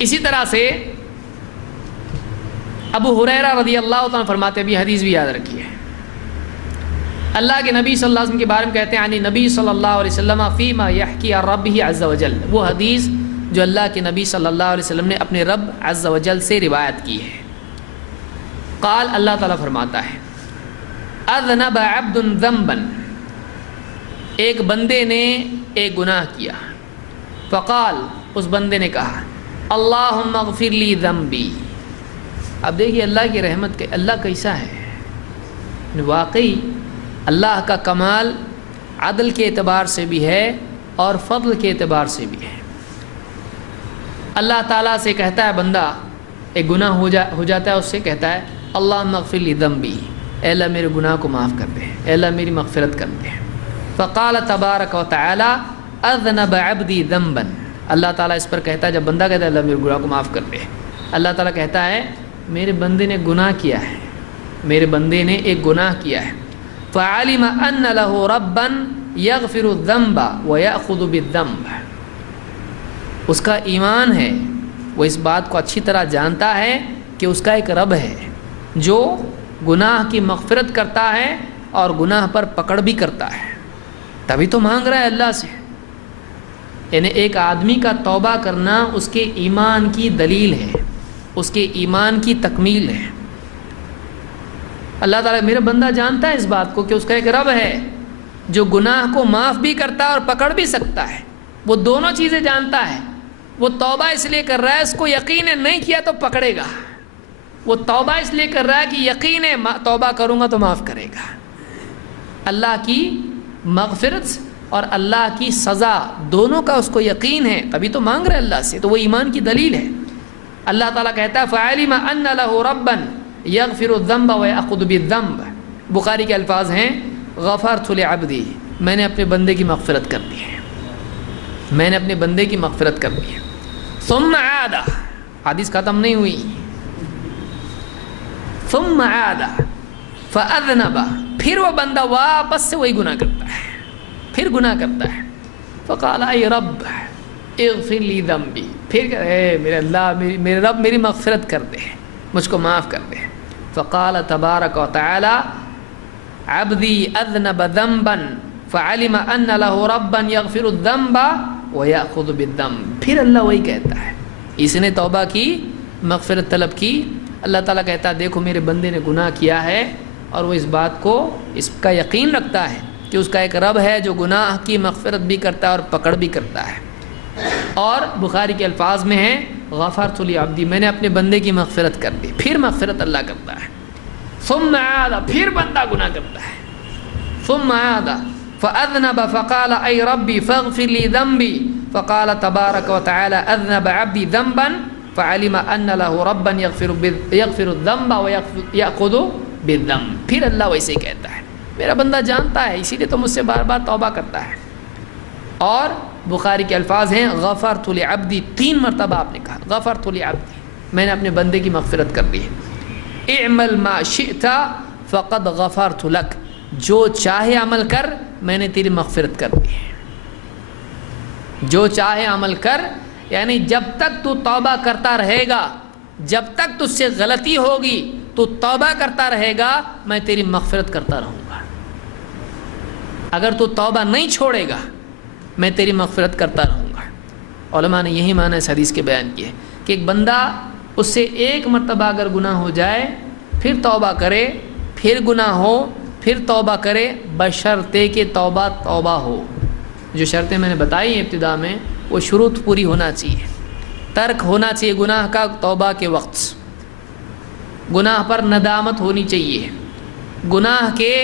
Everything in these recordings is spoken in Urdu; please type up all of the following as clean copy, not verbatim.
اسی طرح سے ابو ہریرہ رضی اللہ تعالیٰ فرماتے بھی، حدیث بھی یاد رکھیے، اللہ کے نبی صلی اللہ علیہ وسلم کے بارے میں کہتے ہیں یعنی نبی صلی اللہ علیہ وسلم فیما یحکی عن ربہ عز وجل، وہ حدیث جو اللہ کے نبی صلی اللہ علیہ وسلم نے اپنے رب عز وجل سے روایت کی ہے۔ قال، اللہ تعالیٰ فرماتا ہے، اذنب عبد ذنبا، ایک بندے نے ایک گناہ کیا، فقال، اس بندے نے کہا، اللہم اغفر لی ذنبی۔ اب دیکھیے اللہ کی رحمت کے اللہ کیسا ہے، واقعی اللہ کا کمال عدل کے اعتبار سے بھی ہے اور فضل کے اعتبار سے بھی ہے۔ اللہ تعالیٰ سے کہتا ہے بندہ، ایک گناہ ہو جاتا ہے، اس سے کہتا ہے اللہم اغفر لی ذنبی، اے اللہ میرے گناہ کو معاف کر دے، اے اللہ میری مغفرت کر دے۔ فقال تبارک و تعالی اذنب عبدی ذنبا، اللہ تعالیٰ اس پر کہتا ہے، جب بندہ کہتا ہے اللہ میرے گناہ کو معاف کر دے، اللہ تعالیٰ کہتا ہے میرے بندے نے گناہ کیا ہے، میرے بندے نے ایک گناہ کیا ہے۔ فعلم ان له ربا یغفر الذنب ویأخذ بالذنب، اس کا ایمان ہے، وہ اس بات کو اچھی طرح جانتا ہے کہ اس کا ایک رب ہے جو گناہ کی مغفرت کرتا ہے اور گناہ پر پکڑ بھی کرتا ہے، تبھی تو مانگ رہا ہے اللہ سے۔ یعنی ایک آدمی کا توبہ کرنا اس کے ایمان کی دلیل ہے، اس کے ایمان کی تکمیل ہے۔ اللہ تعالیٰ میرا بندہ جانتا ہے اس بات کو کہ اس کا ایک رب ہے جو گناہ کو معاف بھی کرتا ہے اور پکڑ بھی سکتا ہے، وہ دونوں چیزیں جانتا ہے۔ وہ توبہ اس لیے کر رہا ہے، اس کو یقین ہے نہیں کیا تو پکڑے گا، وہ توبہ اس لیے کر رہا ہے کہ یقین ہے توبہ کروں گا تو معاف کرے گا۔ اللہ کی مغفرت اور اللہ کی سزا دونوں کا اس کو یقین ہے، تبھی تو مانگ رہا ہے اللہ سے، تو وہ ایمان کی دلیل ہے۔ اللہ تعالیٰ کہتا ہے فعلم ان له ربا یغفر الذنب ویأخذ بالذنب، بخاری کے الفاظ ہیں غفرت لعبدی، میں نے اپنے بندے کی مغفرت کر دی ہے، میں نے اپنے بندے کی مغفرت کر دی ہے۔ ثم عاد، حدیث ختم نہیں ہوئی، ثم عاد فاذنب، پھر وہ بندہ واپس سے وہی گناہ کرتا ہے، پھر گناہ کرتا ہے۔ فقال اے رب اغفر لی ذنبی، پھر اے میرے اللہ میرے رب میری مغفرت کر دے، مجھ کو معاف کر دے۔ فقال تبارک و تعالی عبدی اذنب ذنبا فعلم ان له ربا یغفر الذنب ویأخذ بالذنب، پھر اللہ وہی کہتا ہے، اس نے توبہ کی، مغفرت طلب کی، اللہ تعالیٰ کہتا ہے دیکھو میرے بندے نے گناہ کیا ہے اور وہ اس بات کو، اس کا یقین رکھتا ہے کہ اس کا ایک رب ہے جو گناہ کی مغفرت بھی کرتا ہے اور پکڑ بھی کرتا ہے۔ اور بخاری کے الفاظ میں ہے غفرت لعبدی، میں نے اپنے بندے کی مغفرت کر دی، پھر مغفرت اللہ کرتا ہے۔ ثم عاد، پھر بندہ گناہ کرتا ہے، ثم عاد فاذنب فقال اے ربی فاغفر لی ذنبی، فقال تبارک و تعالی اذنب عبدی ذنبا فعلم ان له ربا یغفر الذنب ویأخذ بالذنب، پھر اللہ ویسے کہتا ہے میرا بندہ جانتا ہے، اسی لیے تو مجھ سے بار بار توبہ کرتا ہے۔ اور بخاری کے الفاظ ہیں غفرت لعبدی، 3 مرتبہ آپ نے کہا غفرت لعبدی، میں نے اپنے بندے کی مغفرت کر دی ہے۔ اعمل ما شئت فقد غفرت لک، جو چاہے عمل کر میں نے تیری مغفرت کر دی ہے، جو چاہے عمل کر، یعنی جب تک تو توبہ کرتا رہے گا، جب تک تجھ سے غلطی ہوگی تو توبہ کرتا رہے گا، میں تیری مغفرت کرتا رہوں گا۔ اگر تو توبہ نہیں چھوڑے گا میں تیری مغفرت کرتا رہوں گا۔ علماء نے یہی معنی اس حدیث کے بیان کیے کہ ایک بندہ اس سے ایک مرتبہ اگر گناہ ہو جائے پھر توبہ کرے، پھر گناہ ہو پھر توبہ کرے، بشرطے کہ توبہ توبہ ہو۔ جو شرطیں میں نے بتائی ہیں ابتدا میں وہ شروط پوری ہونا چاہیے، ترک ہونا چاہیے گناہ کا توبہ کے وقت، گناہ پر ندامت ہونی چاہیے، گناہ کے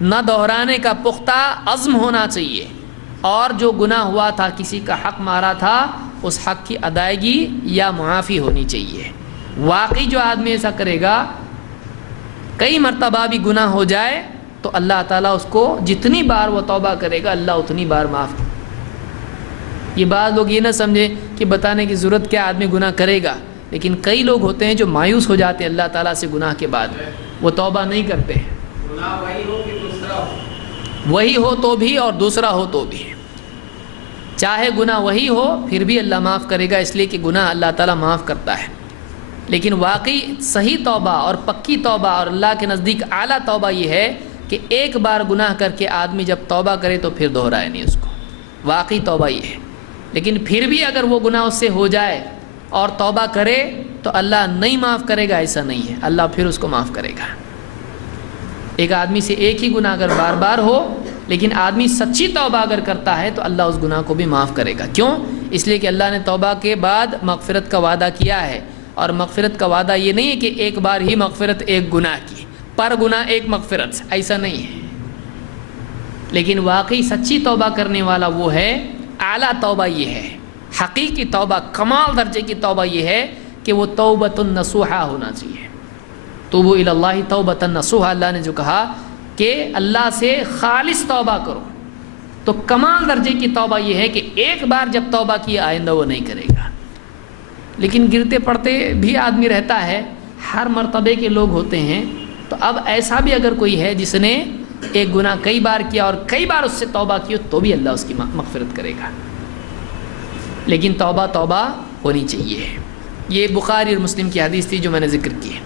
نہ دہرانے کا پختہ عزم ہونا چاہیے، اور جو گناہ ہوا تھا، کسی کا حق مارا تھا، اس حق کی ادائیگی یا معافی ہونی چاہیے۔ واقعی جو آدمی ایسا کرے گا، کئی مرتبہ بھی گناہ ہو جائے تو اللہ تعالیٰ اس کو جتنی بار وہ توبہ کرے گا اللہ اتنی بار معاف کرے۔ یہ بعض لوگ یہ نہ سمجھیں کہ بتانے کی ضرورت کیا، آدمی گناہ کرے گا، لیکن کئی لوگ ہوتے ہیں جو مایوس ہو جاتے ہیں اللہ تعالیٰ سے گناہ کے بعد، وہ توبہ نہیں کرتے ہیں، گناہ وہی ہو کہ دوسرا ہو، وہی ہو تو بھی اور دوسرا ہو تو بھی۔ چاہے گناہ وہی ہو پھر بھی اللہ معاف کرے گا، اس لیے کہ گناہ اللہ تعالیٰ معاف کرتا ہے۔ لیکن واقعی صحیح توبہ اور پکی توبہ اور اللہ کے نزدیک اعلیٰ توبہ یہ ہے کہ ایک بار گناہ کر کے آدمی جب توبہ کرے تو پھر دہرائے نہیں اس کو، واقعی توبہ یہ ہے۔ لیکن پھر بھی اگر وہ گناہ اس سے ہو جائے اور توبہ کرے تو اللہ نہیں معاف کرے گا، ایسا نہیں ہے، اللہ پھر اس کو معاف کرے گا۔ ایک آدمی سے ایک ہی گناہ اگر بار بار ہو لیکن آدمی سچی توبہ اگر کرتا ہے تو اللہ اس گناہ کو بھی معاف کرے گا۔ کیوں؟ اس لیے کہ اللہ نے توبہ کے بعد مغفرت کا وعدہ کیا ہے، اور مغفرت کا وعدہ یہ نہیں ہے کہ ایک بار ہی مغفرت ایک گناہ کی، پر گناہ ایک مغفرت، ایسا نہیں ہے۔ لیکن واقعی سچی توبہ کرنے والا وہ ہے، اعلیٰ توبہ یہ ہے، حقیقی توبہ، کمال درجے کی توبہ یہ ہے کہ وہ توبۃ نصوحہ ہونا چاہیے۔ توبوا الی اللہ توبۃ نصوحہ، اللہ نے جو کہا کہ اللہ سے خالص توبہ کرو، تو کمال درجے کی توبہ یہ ہے کہ ایک بار جب توبہ کی آئندہ وہ نہیں کرے گا۔ لیکن گرتے پڑتے بھی آدمی رہتا ہے، ہر مرتبے کے لوگ ہوتے ہیں، تو اب ایسا بھی اگر کوئی ہے جس نے ایک گناہ کئی بار کیا اور کئی بار اس سے توبہ کی تو بھی اللہ اس کی مغفرت کرے گا، لیکن توبہ ہونی چاہیے۔ یہ بخاری اور مسلم کی حدیث تھی جو میں نے ذکر کی ہے۔